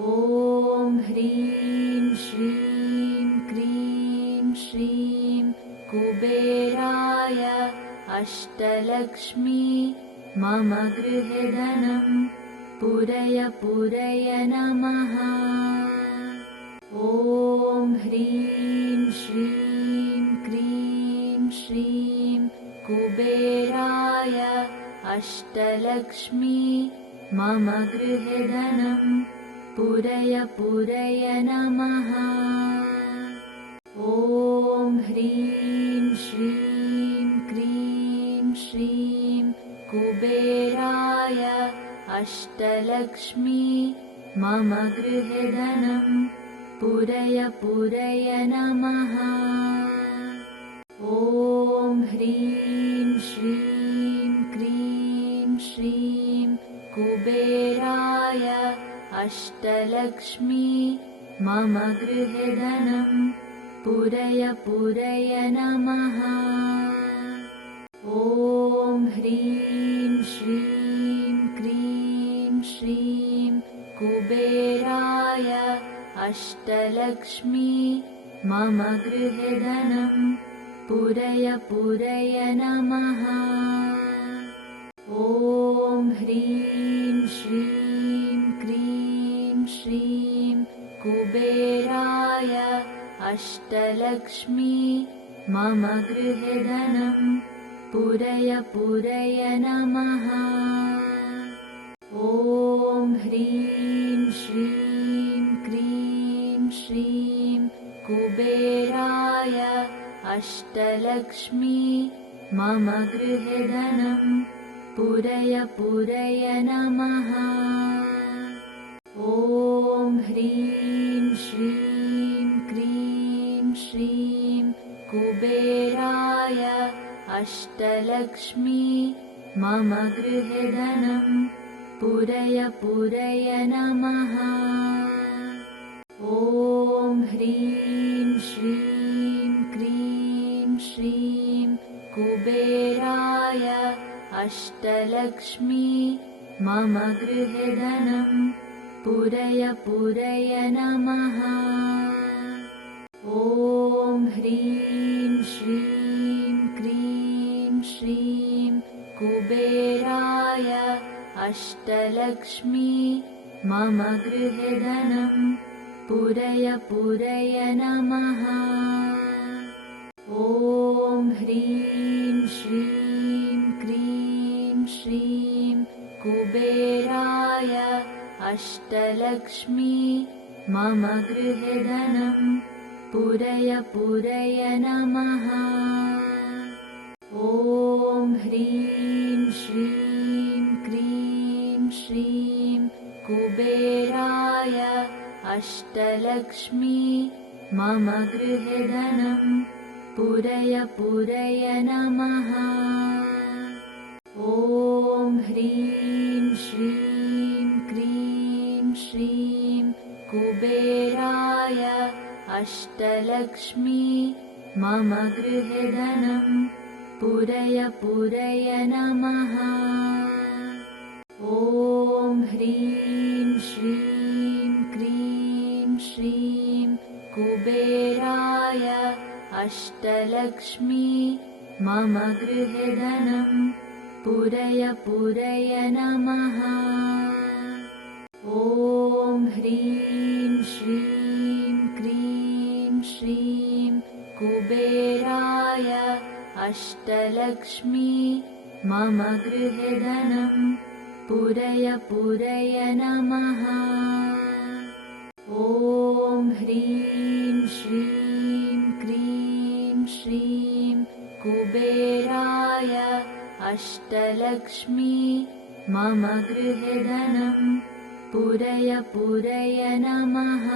ॐ ह्रीं श्रीं क्रीं श्रीं कुबेराय अष्टलक्ष्मी मम गृहे धनं पूरय पूरय नमः। ॐ ह्रीं श्रीं क्रीं श्रीं कुबेराय अष्टलक्ष्मी मम गृहे धनं पूरय पूरय नमः। ॐ ह्रीं श्रीं क्रीं श्रीं कुबेराय अष्टलक्ष्मी मम गृहे धनं पूरय पूरय नमः। ॐ ह्रीं श्रीं क्रीं श्रीं कुबेराय अष्टलक्ष्मी मम गृहे धनं पूरय पूरय नमः। ॐ ह्रीं श्रीं क्रीं श्रीं कुबेराय अष्टलक्ष्मी मम गृहे धनं पूरय पूरय नमः। ॐ ह्रीं श्रीं क्रीं श्रीं कुबेराय अष्टलक्ष्मी मम गृहे धनं पूरय पूरय नमः। ॐ ह्रीं श्रीं क्रीं श्रीं कुबेराय अष्टलक्ष्मी मम गृहे धनं पूरय पूरय नमः। ॐ ह्रीं श्रीं क्रीं श्रीं कुबेराय अष्टलक्ष्मी मम गृहे धनं पूरय पूरय नमः। ॐ ह्रीं श्रीं क्रीं श्रीं कुबेराय अष्टलक्ष्मी मम गृहे धनं पूरय पूरय नमः। ॐ ह्रीं श्रीं क्रीं श्रीं कुबेराय अष्टलक्ष्मी मम गृहे धनं पूरय पूरय नमः। ॐ ह्रीं श्रीं क्रीं श्रीं कुबेराय अष्टलक्ष्मी मम गृहे धनं पूरय पूरय नमः। ॐ ह्रीं श्रीं क्रीं श्रीं कुबेराय अष्टलक्ष्मी मम गृहे धनं पूरय पूरय नमः। ॐ ह्रीं श्रीं क्रीं श्रीं कुबेराय अष्टलक्ष्मी मम गृहे धनं पूरय पूरय नमः। ॐ ह्रीं श्रीं क्रीं श्रीं कुबेराय अष्टलक्ष्मी मम गृहे धनं पूरय पूरय नमः। ॐ ह्रीं श्रीं क्रीं श्रीं कुबेराय अष्टलक्ष्मी मम गृहे धनं पूरय पूरय नमः। ॐ ह्रीं श्रीं क्रीं श्रीं कुबेराय अष्टलक्ष्मी मम गृहे धनं पूरय पूरय नमः।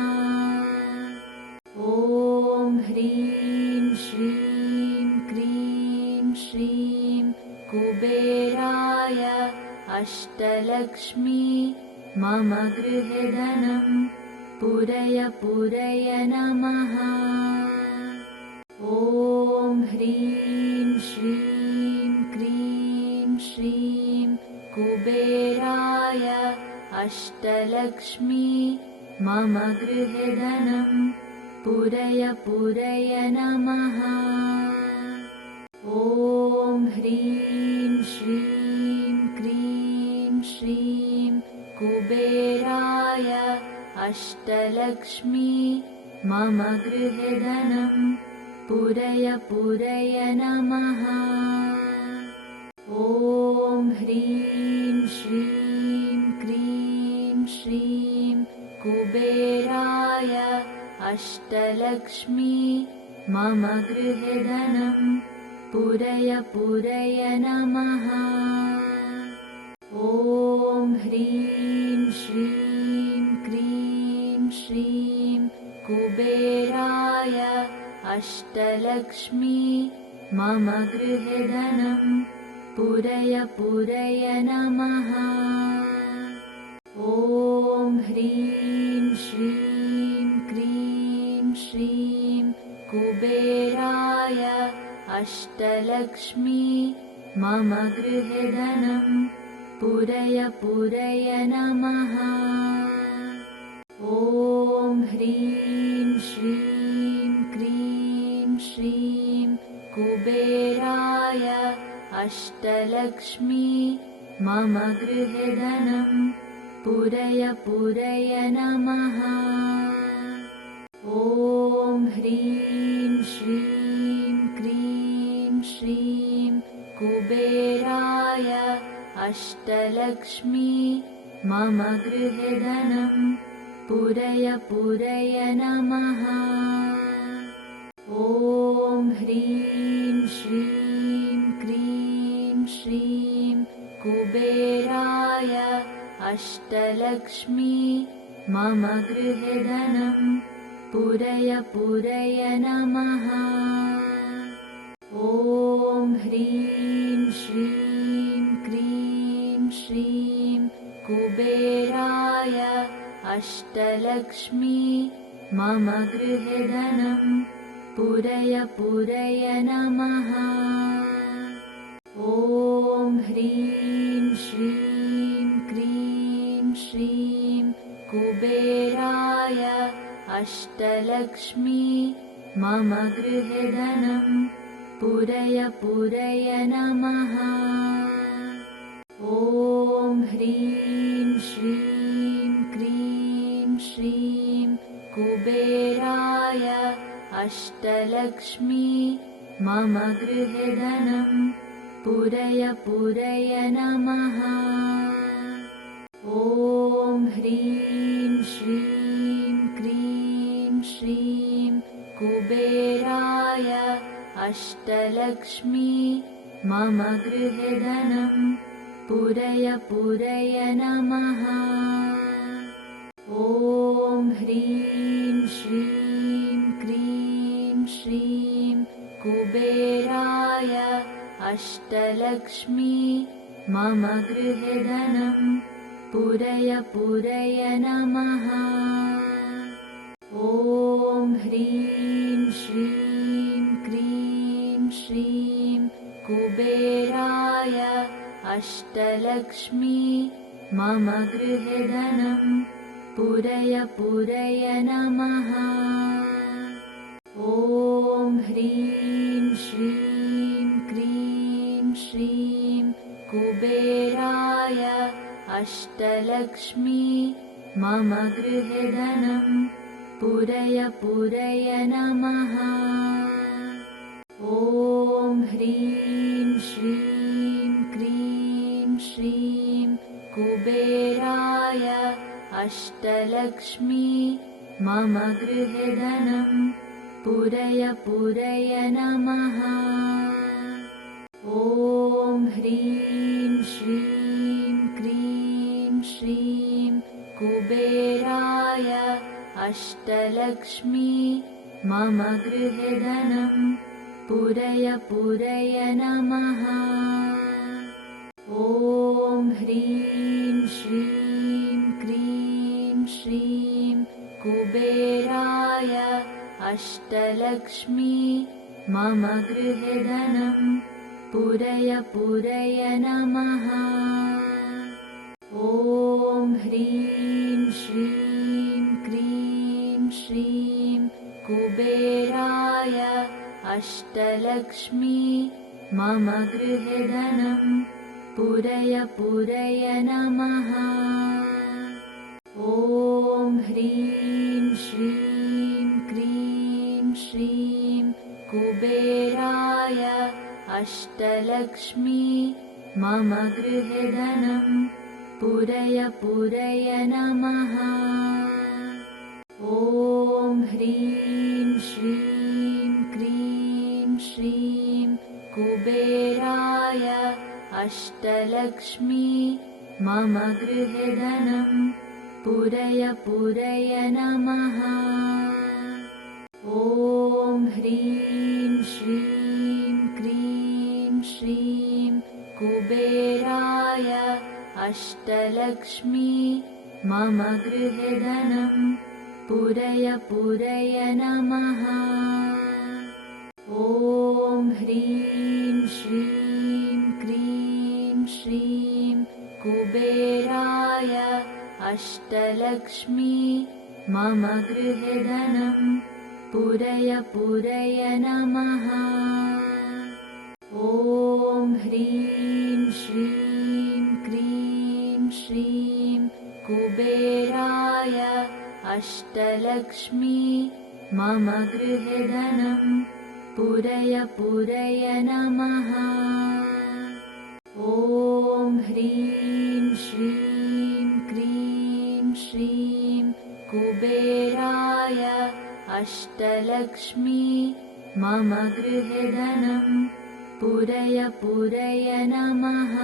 ॐ ह्रीं श्रीं क्रीं श्रीं कुबेराय अष्टलक्ष्मी मम गृहे धनं पूरय पूरय नमः। ॐ ह्रीं श्रीं क्रीं श्रीं कुबेराय अष्टलक्ष्मी मम गृहे धनं पूरय पूरय नमः। ॐ ह्रीं श्रीं क्रीं श्रीं कुबेराय अष्टलक्ष्मी मम गृहे धनं पूरय पूरय नमः। ॐ ह्रीं श्रीं क्रीं श्रीं कुबेराय अष्टलक्ष्मी मम गृहे धनं पूरय पूरय नमः। ॐ ह्रीं श्रीं क्रीं श्रीं कुबेराय अष्टलक्ष्मी मम गृहे धनं पूरय पूरय नमः। ॐ ह्रीं श्रीं क्रीं श्रीं कुबेराय अष्टलक्ष्मी मम गृहे धनं पूरय पूरय नमः। ॐ ह्रीं श्रीं क्रीं श्रीं कुबेराय अष्टलक्ष्मी मम गृहे धनं पूरय पूरय नमः। ॐ ह्रीं श्रीं क्रीं श्रीं कुबेराय अष्टलक्ष्मी मम गृहे धनं पूरय पूरय नमः। ॐ ह्रीं श्रीं क्रीं श्रीं कुबेराय अष्टलक्ष्मी मम गृहे धनं पूरय पूरय नमः। ॐ ह्रीं श्रीं क्रीं श्रीं कुबेराय अष्टलक्ष्मी मम गृहे धनं पूरय पूरय नमः। ॐ ह्रीं श्रीं क्रीं श्रीं कुबेराय अष्टलक्ष्मी मम गृहे धनं पूरय पूरय नमः। ॐ ह्रीं श्रीं क्रीं श्रीं कुबेराय अष्टलक्ष्मी मम गृहे धनं पूरय पूरय नमः। ॐ ह्रीं श्रीं क्रीं श्रीं कुबेराय अष्टलक्ष्मी मम गृहे धनं पूरय पूरय नमः। ॐ ह्रीं श्रीं क्रीं श्रीं कुबेराय अष्टलक्ष्मी मम गृहे धनं पूरय पूरय नमः। ॐ ह्रीं श्रीं क्रीं श्रीं कुबेराय अष्टलक्ष्मी मम गृहे धनं पूरय पूरय नमः। ॐ ह्रीं श्रीं क्रीं श्रीं कुबेराय अष्टलक्ष्मी मम गृहे धनं पूरय पूरय नमः। ॐ ह्रीं श्रीं क्रीं श्रीं कुबेराय अष्टलक्ष्मी मम गृहे धनं पूरय पूरय नमः। ॐ ह्रीं श्रीं क्रीं श्रीं कुबेराय अष्टलक्ष्मी मम गृहे धनं पूरय पूरय नमः। ॐ ह्रीं श्रीं क्रीं श्रीं कुबेराय अष्टलक्ष्मी मम गृहे धनं पूरय पूरय नमः। ॐ ह्रीं श्रीं कुबेराय अष्टलक्ष्मी मम गृहे धनं पूरय पूरय नमः। ॐ ह्रीं श्रीं क्रीं श्रीं कुबेराय अष्टलक्ष्मी मम गृहे धनं पूरय पूरय नमः। ॐ ह्रीं श्रीं क्रीं श्रीं कुबेराय अष्टलक्ष्मी मम गृहे धनं पूरय पूरय नमः। ॐ ह्रीं श्रीं क्रीं श्रीं कुबेराय अष्टलक्ष्मी मम गृहे धनं पूरय पूरय नमः। ॐ ह्रीं श्रीं क्रीं श्रीं कुबेराय अष्टलक्ष्मी मम गृहे धनं पूरय पूरय नमः। ॐ ह्रीं श्रीं क्रीं श्रीं कुबेराय अष्टलक्ष्मी मम गृहे धनं पूरय पूरय नमः। ॐ ह्रीं श्रीं क्रीं श्रीं कुबेराय अष्टलक्ष्मी मम गृहे धनं पूरय पूरय नमः।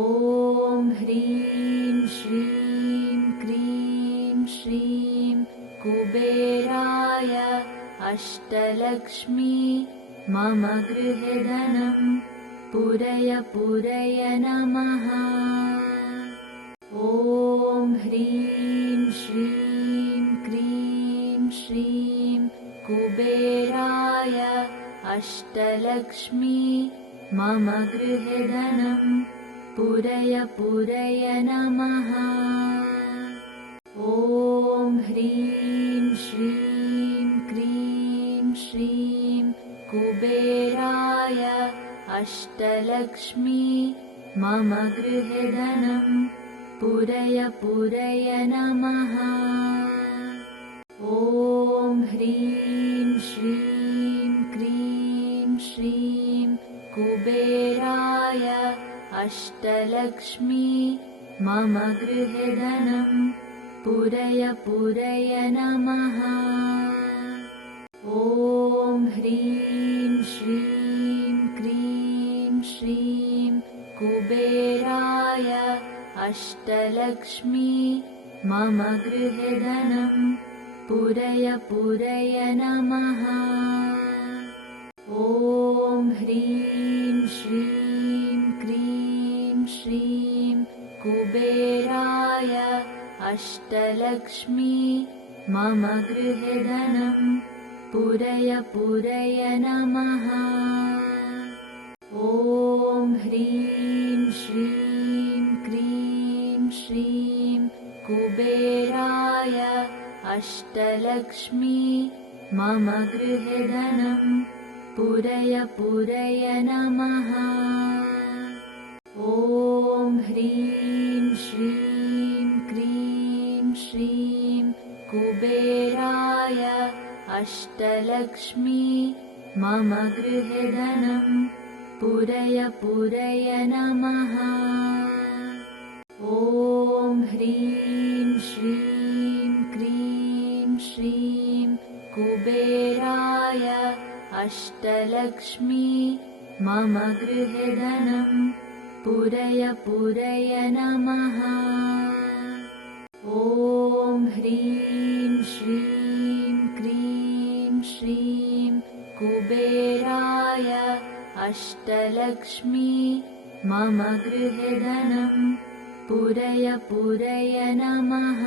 ॐ ह्रीं श्रीं क्रीं श्रीं कुबेराय अष्टलक्ष्मी मम गृहे धनं पूरय पूरय नमः। ॐ ह्रीं श्रीं क्रीं श्रीं कुबेराय अष्टलक्ष्मी मम गृहे धनं पूरय पूरय नमः। ॐ ह्रीं श्रीं क्रीं श्रीं कुबेराय अष्टलक्ष्मी मम गृहे धनं पूरय पूरय नमः। ॐ ह्रीं श्रीं क्रीं श्रीं कुबेराय अष्टलक्ष्मी मम गृहे धनं पूरय पूरय नमः। ॐ ह्रीं श्रीं क्रीं श्रीं कुबेराय अष्टलक्ष्मी मम गृहे धनं पूरय पूरय नमः। ॐ ह्रीं श्रीं क्रीं श्रीं कुबेराय अष्टलक्ष्मी मम गृहे धनं पूरय पूरय नमः। ॐ ह्रीं श्रीं क्रीं श्रीं कुबेराय अष्टलक्ष्मी मम गृहे धनं पूरय पूरय नमः। ॐ ह्रीं श्रीं क्रीं श्रीं कुबेराय अष्टलक्ष्मी मम गृहे धनं पूरय पूरय नमः। ॐ ह्रीं श्रीं क्रीं श्रीं कुबेराय अष्टलक्ष्मी मम गृहे धनं पूरय पूरय नमः। ॐ ह्रीं श्रीं क्रीं श्रीं कुबेराय अष्टलक्ष्मी मम गृहे धनं पूरय पूरय नमः।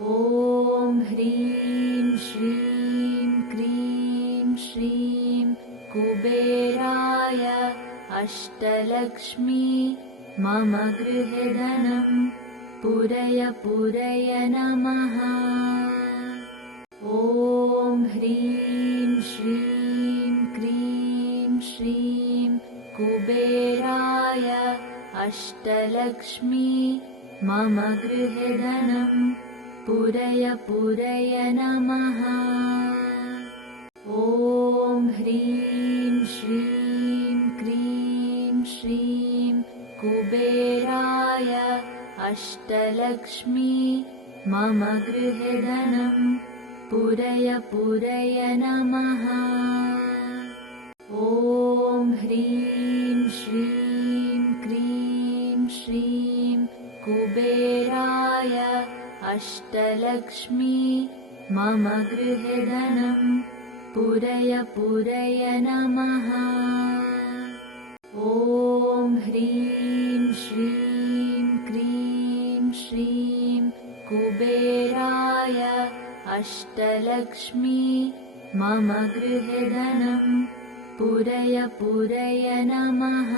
ॐ ह्रीं श्रीं क्रीं श्रीं कुबेराय अष्टलक्ष्मी मम गृहे धनं पूरय पूरय नमः। ॐ ह्रीं श्रीं क्रीं श्रीं कुबेराय अष्टलक्ष्मी मम गृहे धनं पूरय पूरय नमः। ॐ ह्रीं श्रीं क्रीं श्रीं कुबेराय अष्टलक्ष्मी मम गृहे धनं पूरय पूरय नमः। ॐ ह्रीं श्रीं क्रीं श्रीं कुबेराय अष्टलक्ष्मी मम गृहे धनं पूरय पूरय नमः। ॐ ह्रीं श्रीं क्रीं श्रीं कुबेराय अष्टलक्ष्मी मम गृहे धनं पूरय पूरय नमः।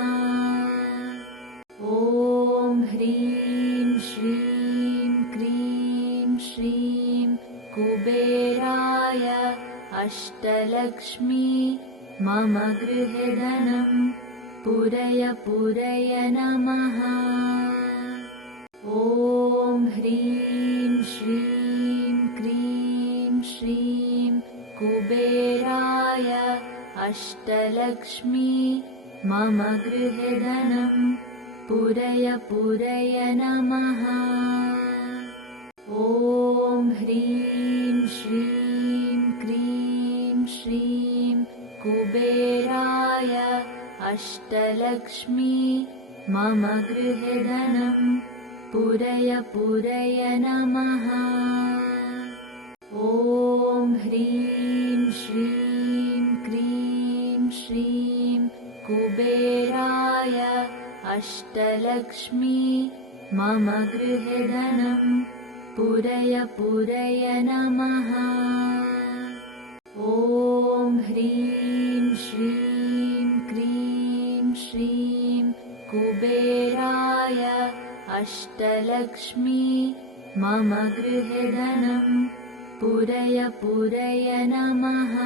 ॐ ह्रीं श्रीं क्रीं श्रीं कुबेराय अष्टलक्ष्मी मम गृहे धनं पूरय पूरय नमः। ॐ ह्रीं श्रीं क्रीं श्रीं कुबेराय अष्टलक्ष्मी मम गृहे धनं पूरय पूरय नमः। ॐ ह्रीं श्रीं क्रीं श्रीं कुबेराय अष्टलक्ष्मी मम गृहे धनं पूरय पूरय नमः। ॐ ह्रीं श्रीं क्रीं श्रीं कुबेराय अष्टलक्ष्मी मम गृहे धनं पूरय पूरय नमः। ॐ ह्रीं श्रीं क्रीं श्रीं कुबेराय अष्टलक्ष्मी मम गृहे धनं पूरय पूरय नमः।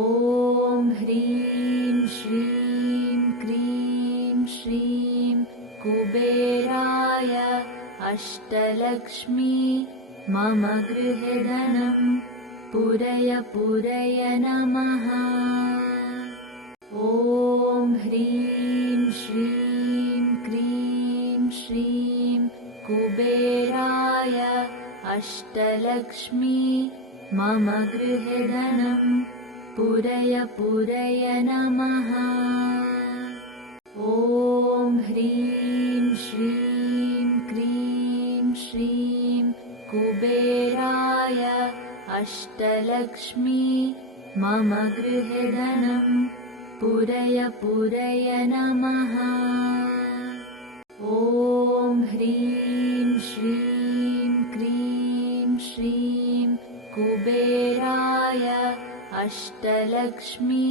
ॐ ह्रीं श्रीं क्रीं श्रीं कुबेराय अष्टलक्ष्मी मम गृहे धनं पूरय पूरय नमः। ॐ ह्रीं श्रीं क्रीं श्रीं कुबेराय अष्टलक्ष्मी मम गृहे धनं पूरय पूरय नमः। ॐ ह्रीं श्रीं क्रीं श्रीं कुबेराय अष्टलक्ष्मी मम गृहे धनं पूरय पूरय नमः। ॐ ह्रीं श्रीं क्रीं श्रीं कुबेराय अष्टलक्ष्मी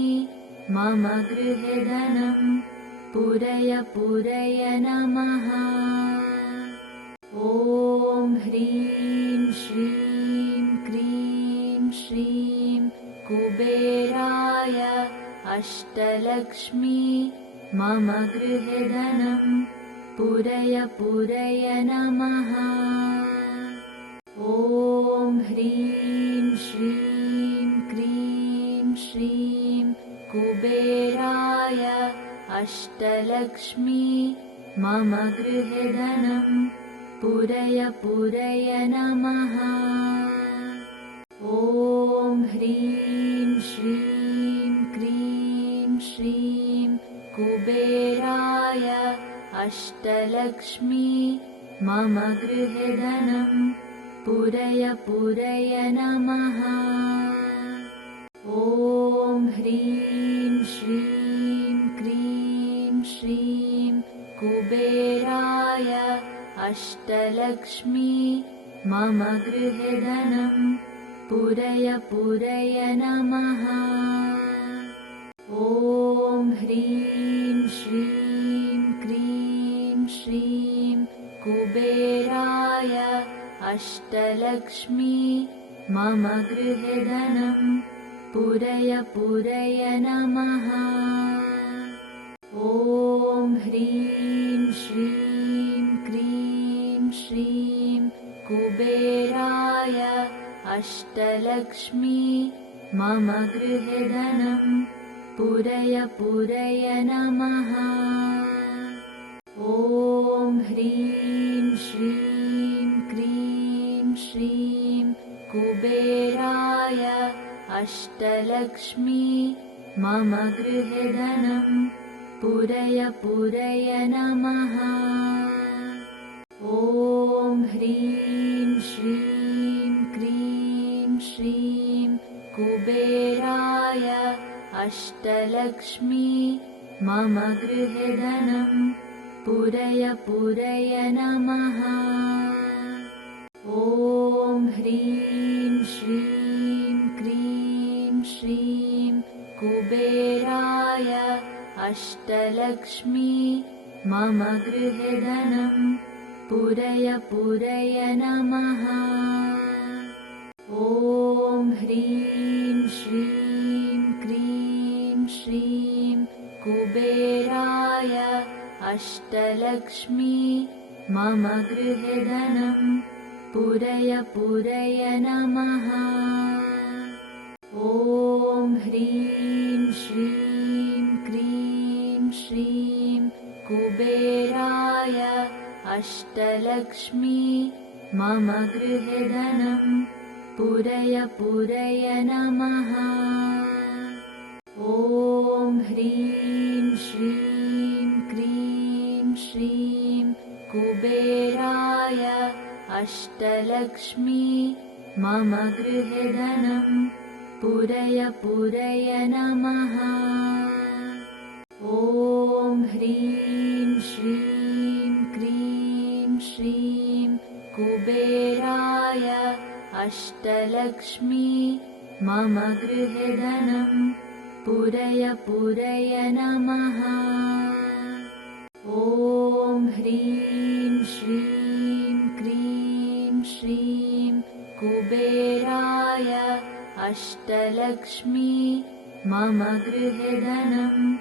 मम गृहे धनं पूरय पूरय नमः। ॐ ह्रीं श्रीं क्रीं श्रीं कुबेराय अष्टलक्ष्मी मम गृहे धनं पूरय पूरय नमः। ॐ ह्रीं श्रीं क्रीं श्रीं कुबेराय अष्टलक्ष्मी मम गृहे धनं पूरय पूरय नमः। ॐ ह्रीं श्रीं क्रीं श्रीं कुबेराय अष्टलक्ष्मी मम गृहे धनं पूरय पूरय नमः। ॐ ह्रीं श्रीं क्रीं श्रीं कुबेराय अष्टलक्ष्मी मम गृहे धनं पूरय पूरय नमः। ॐ ह्रीं श्रीं क्रीं श्रीं कुबेराय अष्टलक्ष्मी मम गृहे धनं पूरय पूरय नमः। ॐ ह्रीं श्रीं क्रीं श्रीं कुबेराय अष्टलक्ष्मी मम गृहे धनं पूरय पूरय नमः। ॐ ह्रीं श्रीं क्रीं श्रीं कुबेराय अष्टलक्ष्मी मम गृहे धनं पूरय पूरय नमः। ॐ ह्रीं श्रीं क्रीं श्रीं कुबेराय अष्टलक्ष्मी मम गृहे धनं पूरय पूरय नमः। ॐ ह्रीं श्रीं क्रीं श्रीं कुबेराय अष्टलक्ष्मी मम गृहे धनं पूरय पूरय नमः। ॐ ह्रीं श्रीं क्रीं श्रीं कुबेराय अष्टलक्ष्मी मम गृहे धनं पूरय पूरय नमः। ॐ ह्रीं श्रीं क्रीं श्रीं कुबेराय अष्टलक्ष्मी मम गृहे धनं पूरय पूरय नमः। ॐ ह्रीं श्रीं क्रीं श्रीं कुबेराय अष्टलक्ष्मी मम गृहे धनं पूरय पूरय नमः। ॐ ह्रीं श्रीं क्रीं श्रीं कुबेराय अष्टलक्ष्मी मम गृहे धनं पूरय पूरय नमः। ॐ ह्रीं श्रीं क्रीं श्रीं कुबेराय अष्टलक्ष्मी मम गृहे धनं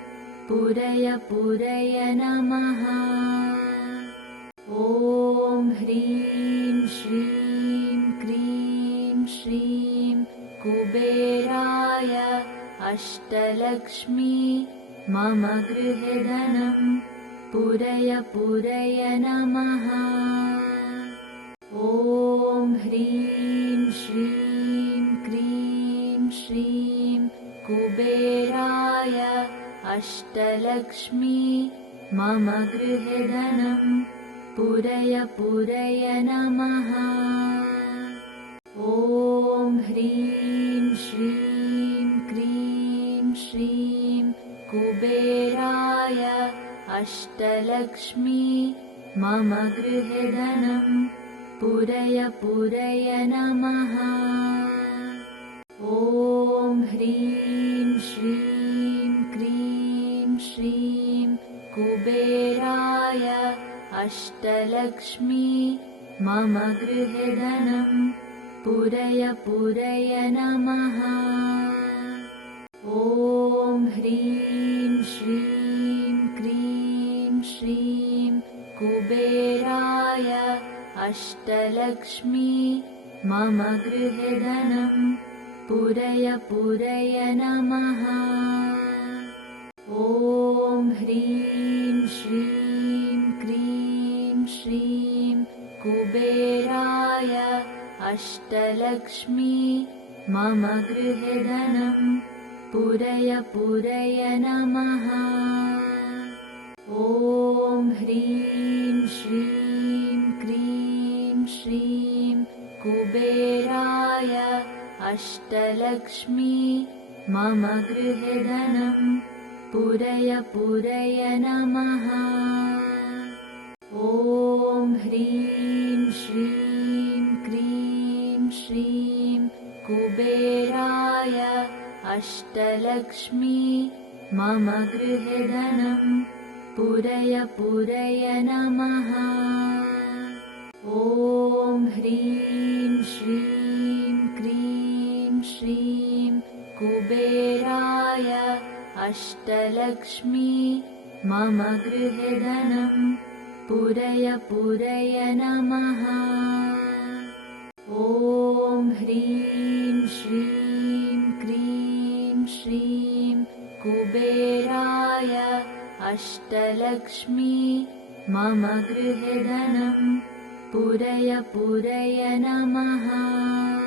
पूरय पूरय नमः। ॐ ह्रीं श्रीं क्रीं श्रीं कुबेराय अष्टलक्ष्मी मम गृहे धनं पूरय पूरय नमः। ॐ ह्रीं श्रीं क्रीं श्रीं कुबेराय अष्टलक्ष्मी मम गृहे धनं पूरय पूरय नमः। ॐ ह्रीं श्रीं क्रीं श्रीं कुबेराय अष्टलक्ष्मी मम गृहे धनं पूरय पूरय नमः। ॐ ह्रीं श्रीं क्रीं श्रीं कुबेराय अष्टलक्ष्मी मम गृहे धनं पूरय पूरय नमः। ॐ ह्रीं श्रीं क्रीं श्रीं कुबेराय अष्टलक्ष्मी मम गृहे धनं पूरय पूरय नमः। ॐ ह्रीं श्रीं क्रीं श्रीं कुबेराय अष्टलक्ष्मी मम गृहे धनं पूरय पूरय नमः। ॐ ह्रीं श्रीं क्रीं श्रीं कुबेराय अष्टलक्ष्मी मम गृहे धनं पूरय पूरय नमः। ॐ ह्रीं श्रीं क्रीं श्रीं कुबेराय अष्टलक्ष्मी मम गृहे धनं पूरय पूरय नमः। ॐ ह्रीं श्रीं क्रीं अष्टलक्ष्मी मम गृहे धनं पूरय पूरय नमः। ॐ ह्रीं श्रीं क्रीं श्रीं कुबेराय अष्टलक्ष्मी मम गृहे धनं पूरय पूरय नमः।